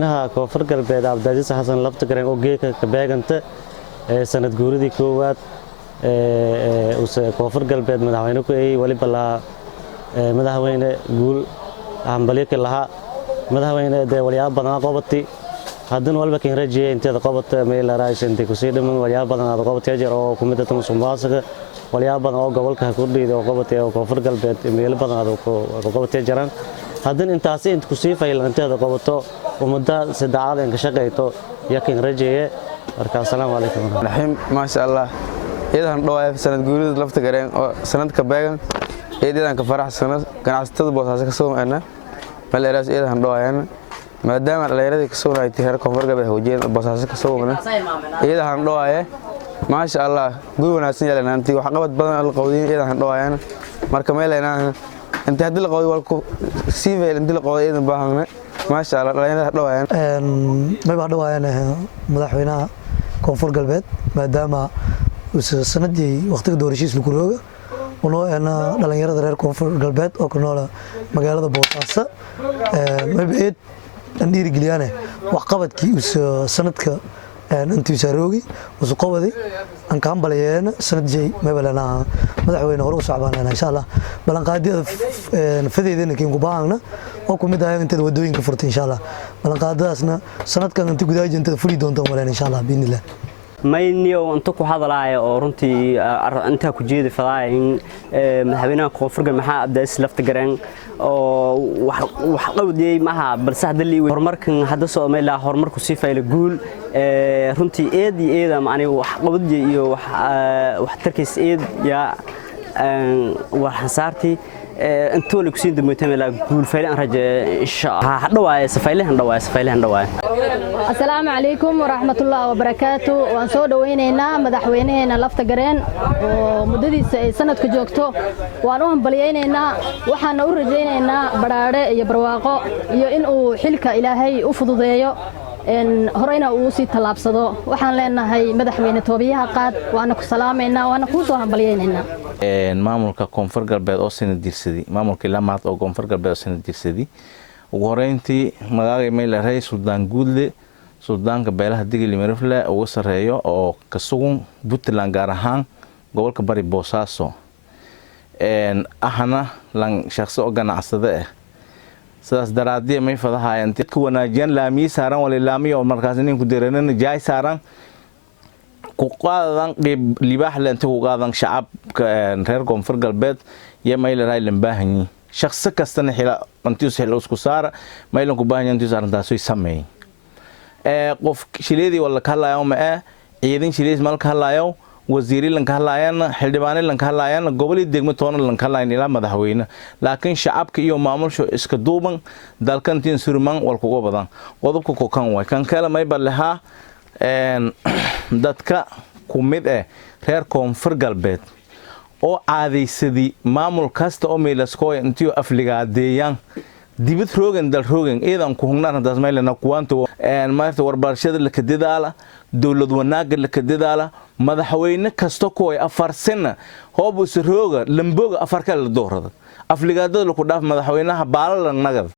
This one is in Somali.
madaxweynaha koonfur galbeed Cabdicasiis Xasan Laftagareen oo geeka ka beeganta sanad guuridii koowaad koonfur galbeed madaxweyne ku ay waliba la madaxweyne guul hambalyo lahaa madaxweyne waliyaab badan qobati haddana walba kan rajay inteeda qobata meel raaysantii ku sii dhiman waliyaab badan qobati jir oo ku midata Soomaaliga waliyaab badan oo gobolka ku dhiiday oo qobati oo koonfur galbeed meel badan oo qobati jiraan haddana intaas inta ku sii faylanteeda qobato umada sadacad in ka shaqeyto yakin rajay marka assalaamu alaykum raxiim ma sha Allah idan dhawaay sanad guurida Laftagareen oo sanadka beegan idan ka faraxsan ganacsatada Boosaaso ka soo maana maleeraas idan dhawaayana maadaama dhalinyarada ka soo raaytay heer koonfur galbeed hojiyeen Boosaaso ka soo maana idan dhawaay ma sha Allah guud wanaagsan yeelanaantii wax qabad badan la qowdin idan dhawaayana marka meelena inta hadii la qowday walku CV inta la qowday idan baahna ma sha Allah dhalinyarada dhawaayana ma dhawaayana madaxweynaha koonfur galbeed maadaama sanadii waqtiga doorashiis lagu rooga oo ana dhalinyarada reer koonfur galbeed oo ku nool magaalada Boosaaso mabeed andiri giliyane wax qabadkii sanadka intii saroogi oo qowday an ka hambalyeena sanadii meelana madaxweyne hore u socbaanana insha Allah balan qaadida fadeedina kiin ku baahna oo ku mid ah inta wadooyinka furtay insha Allah balan qaadadaasna sanadkan inta gudaha inta fuli doonto walaal insha Allah biinillah mayniyo inta ku hadalaya oo runtii inta ku jeedi faday in madaxweynaha koonfur galbeed Cabdicasiis Laftagareen oo wax qowdiyay maaha balse hadda li horumarkan hadda Soomaaliya horumarku si fayl guul runtii eeda macni wax qowdiye iyo wax tarkiis ya wax hasaarti inta wali ku sii dambeeyay guul fayl aan raje insha Allah hadhawaay safaylahan dhawaay السلام عليكم ورحمة الله وبركاته وأن سو دوينينا مدحوينينا Laftagareen oo mudadiisa ay sanadka joogto waan u hambalyeynayna waxaan u rajaynaynaa baraare iyo barwaaqo iyo in uu xilka Ilaahay u fududeeyo horeyna uu si talaabsado waxaan leenahay madaxweyne toobiyaha qaad waana ku salaameynaa waana ku soo hambalyeynayna maamulka koonfur galbeed oo sanad dirsadii maamulka lamaad oo koonfur galbeed oo sanad dirsadii ugu horeyntii magaalada meel raay Suudaan Guudle Suudaanka beelaha Digili Mirifle ugu sareeyo oo ka sugan Puntland gaar ahaan gobolka Bari Boosaaso ahana lan shakhsi oo ganacsade ah sidaas daraadii may fadahaayeen dadku wanaajiyaan laamiye saaran wala laamiye oo markaas ninku deeranana jaay saaran ku qaadan qeyb libaax leenta ku qaadan shacabka reer koonfur galbeed iyo meel raay lambaahani shakhsi kastana xila antiis xil isku saara meelan ku baahan intiis arintaas ay sameeyay qof shileedii wala ka hadlayo ma ciidan shilees mal ka hadlayo wasiir lan ka hadlayaan xildhibaan lan ka hadlayaan gobolka degmo toona lan ka hadlayaan ilaa madaxweyne laakiin shacabka iyo maamulka iska duuban dalkan tiin surman wal kugu badan qodobka ku kan way kan kala may balaha dadka ku mid reer koonfur galbeed oo caadeysadii maamul kasta oo meelaskoo intii afligaadeeyaan dibad roogan dal roogan eedan ku hungnaan daas meelana kuwanto maarta warbarashada la kadidaala dawlad wanaaga la kadidaala madaxweyne kasta ko ay afar sano hoobu sirooga lamboga afar kala doorada afligaadada ku dhaaf madaxweynaha baalalan nagad